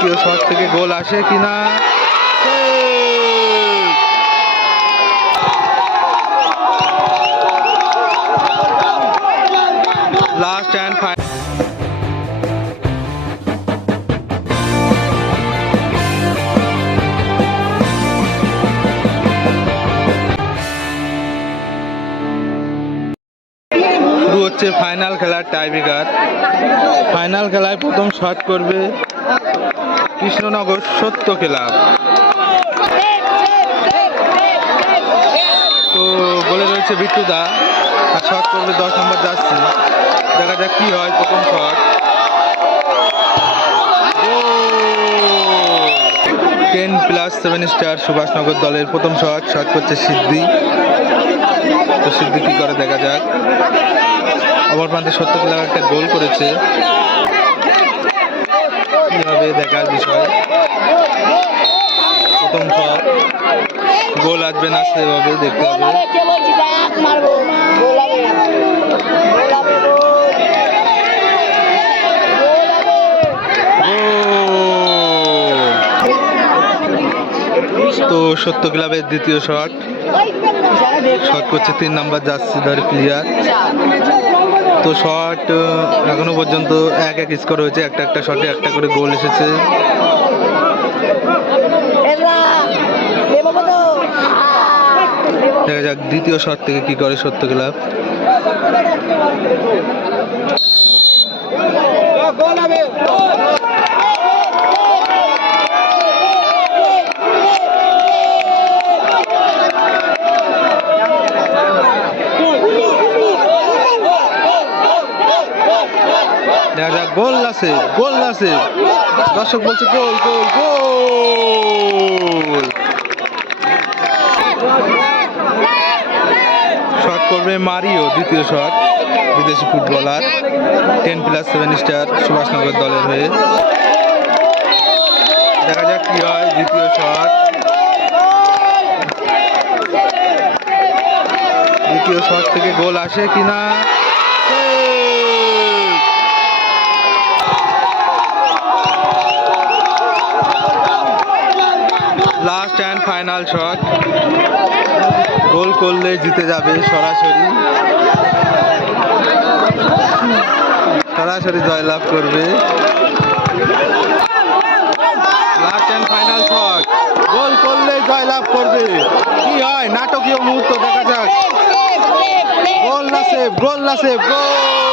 দ্বিতীয় শট থেকে গোল আসে কিনা? লাস্ট অ্যান্ড ফাইনাল হচ্ছে ফাইনাল খেলার টাইব্রেকার ফাইনাল খেলায় প্রথম শট করবে কৃষ্ণনগর সত্য ক্লাব তো বলে রয়েছে বিট্টুদা, আর শট করবে দশ নম্বর যাচ্ছি। দেখা যাক কি হয় প্রথম shot. Ten plus seven star Subhashnagar দলের প্রথম শট শট করছে সিদ্ধি তো সিদ্ধি কি করে দেখা যাক? অপর প্রান্তে সত্য ক্লাব একটা গোল করেছে। কীভাবে দেখার বিষয়। প্রথম শট। গোল আসবে না সেভাবে দেখতে হবে। তো সত্য ক্লাবের দ্বিতীয় শট। শট করছে তিন নাম্বার যাচ্ছে ধরে প্লেয়ার তো শট এখনও পর্যন্ত এক এক স্কোর হয়েছে একটা একটা শটে একটা করে গোল এসেছে। দেখা যাক দ্বিতীয় শট থেকে কি করে সত্য ক্লাব দেখা যাক, গোল আছে গোল আছে। দর্শক বলছে গোল গোল গোল। শট করবে মারিও, দ্বিতীয় শট। বিদেশি footballer ten plus seven star Subhashnagar দলের হয়ে। দেখা যাক কি হয়, দ্বিতীয় শট। দ্বিতীয় শট থেকে গোল আসে কিনা? Last and final shot goal করলে জিতে যাবে সরাসরি। সরাসরি জয়লাভ করবে। Last and final shot goal করলে জয়লাভ করবে। কি হয়? নাটকীয় মুহূর্ত, দেখা যাক। গোল না সেভ গোল না সেভ গোল